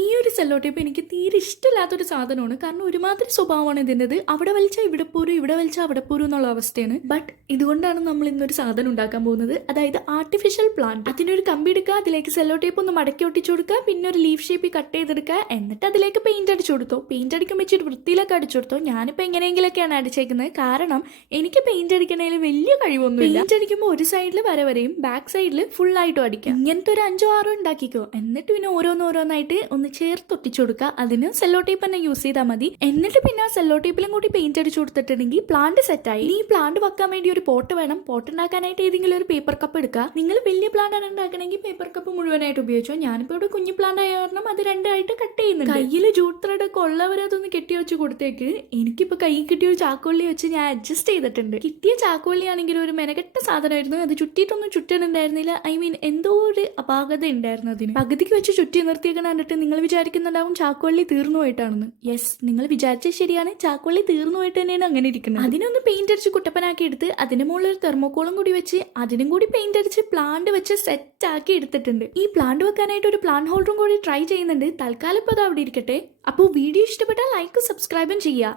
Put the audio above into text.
ഈ ഒരു sello tape എനിക്ക് തീരെ ഇഷ്ടമില്ലാത്തൊരു സാധനമാണ്. കാരണം ഒരുമാതിരി സ്വഭാവമാണ് ഇതിൻ്റെത്. അവിടെ വലിച്ചാൽ ഇവിടെ പോരും, ഇവിടെ വലിച്ചാൽ അവിടെ പോരും എന്നുള്ള അവസ്ഥയാണ്. ബട്ട് ഇതുകൊണ്ടാണ് നമ്മൾ ഇന്നൊരു സാധനം ഉണ്ടാക്കാൻ പോകുന്നത്. അതായത് ആർട്ടിഫിഷ്യൽ പ്ലാന്റ്. അതിനൊരു കമ്പി എടുക്കുക, അതിലേക്ക് സെല്ലോ ടേപ്പ് ഒന്ന് മടക്കി ഒട്ടിച്ചു കൊടുക്കുക, പിന്നെ ഒരു ലീഫ് ഷേപ്പിൽ കട്ട് ചെയ്തെടുക്കുക, എന്നിട്ട് അതിലേക്ക് പെയിന്റ് അടിച്ചു കൊടുത്തോ. പെയിന്റ് അടിക്കുമ്പോൾ വെച്ചിട്ട് വൃത്തിയിലൊക്കെ അടിച്ചു കൊടുത്തോ. ഞാനിപ്പോൾ എങ്ങനെയെങ്കിലൊക്കെയാണ് അടിച്ചേക്കുന്നത്. കാരണം എനിക്ക് പെയിന്റ് അടിക്കണതിൽ വലിയ കഴിവൊന്നുമില്ല. പെയിന്റ് അടിക്കുമ്പോൾ ഒരു സൈഡിൽ വരെയും ബാക്ക് സൈഡിൽ ഫുൾ ആയിട്ടും അടിക്കാം. ഇങ്ങനത്തെ ഒരു 5-6 ഉണ്ടാക്കിക്കോ. എന്നിട്ട് പിന്നെ ഓരോന്നോരോന്നായിട്ട് ഒന്ന് ചേർത്ത് ഒട്ടിച്ചു കൊടുക്കുക. അതിന് സെല്ലോ ടേപ്പ് തന്നെ യൂസ് ചെയ്താൽ മതി. എന്നിട്ട് പിന്നെ ആ സെല്ലോ ടേപ്പിലും കൂടി പെയിന്റ് അടിച്ചു കൊടുത്തിട്ടുണ്ടെങ്കിൽ പ്ലാന്റ് സെറ്റായി. ഈ പ്ലാന്റ് വെക്കാൻ വേണ്ടി ഒരു പോട്ട് വേണം. പോട്ട് ഉണ്ടാക്കാനായിട്ട് ഏതെങ്കിലും ഒരു പേപ്പർ കപ്പ് എടുക്കുക. നിങ്ങൾ വലിയ പ്ലാന്റ് ആണ് ഉണ്ടാക്കണമെങ്കിൽ പേപ്പർ കപ്പ് മുഴുവനായിട്ട് ഉപയോഗിച്ചോ. ഞാനിപ്പോൾ ഇവിടെ കുഞ്ഞു പ്ലാന്റ് ആയ കാരണം അത് രണ്ടായിട്ട് കട്ട് ചെയ്യുന്നുണ്ട്. കയ്യിൽ ജൂട്ട് ത്രെഡ് ഒക്കെ ഉള്ളവരെ അതൊന്ന് കെട്ടി വെച്ച് കൊടുത്തേക്ക്. എനിക്കിപ്പോൾ കൈ കിട്ടിയ ഒരു ചാക്കോള്ളി വെച്ച് ഞാൻ അഡ്ജസ്റ്റ് ചെയ്തിട്ടുണ്ട്. കിട്ടിയ ചാക്കോള്ളി ആണെങ്കിൽ ഒരു മെനക്കെട്ട സാധനമായിരുന്നു. അത് ചുറ്റിയിട്ടൊന്നും ചുറ്റാനുണ്ടായിരുന്നില്ല. ഐ മീൻ എന്തോ ഒരു അപാകത ഉണ്ടായിരുന്നു അതിന്. പകുതിക്ക് വെച്ച് ചുറ്റി നിർത്തിയൊക്കെ കണ്ടിട്ട് നിങ്ങൾ വിചാരിക്കുന്നുണ്ടാവും ചാക്കോള്ളി തീർന്നു പോയിട്ടാണെന്ന്. യെസ്, നിങ്ങൾ വിചാരിച്ചത് ശരിയാണ്. ചാക്കോള്ളി തീർന്നു പോയിട്ട് തന്നെയാണ് അങ്ങനെ ഇരിക്കുന്നത്. അതിനൊന്ന് പെയിന്റ് അടിച്ച് കുട്ടപ്പനാക്കി എടുത്ത് അതിന് മുകളിൽ ഒരു തെർമോക്കോളും കൂടി വെച്ച് അതിനും കൂടി പെയിന്റ് അടിച്ച് പ്ലാന്റ് വെച്ച് സെറ്റ് ആക്കി എടുത്തിട്ടുണ്ട്. ഈ പ്ലാന്റ് വെക്കാനായിട്ട് ഒരു പ്ലാന്റ് ഹോൾഡറും കൂടി ട്രൈ ചെയ്യുന്നുണ്ട്. തൽക്കാലം ഇപ്പോൾ അത് അവിടെ ഇരിക്കട്ടെ. അപ്പോൾ വീഡിയോ ഇഷ്ടപ്പെട്ടാൽ ലൈക്കും സബ്സ്ക്രൈബും ചെയ്യുക.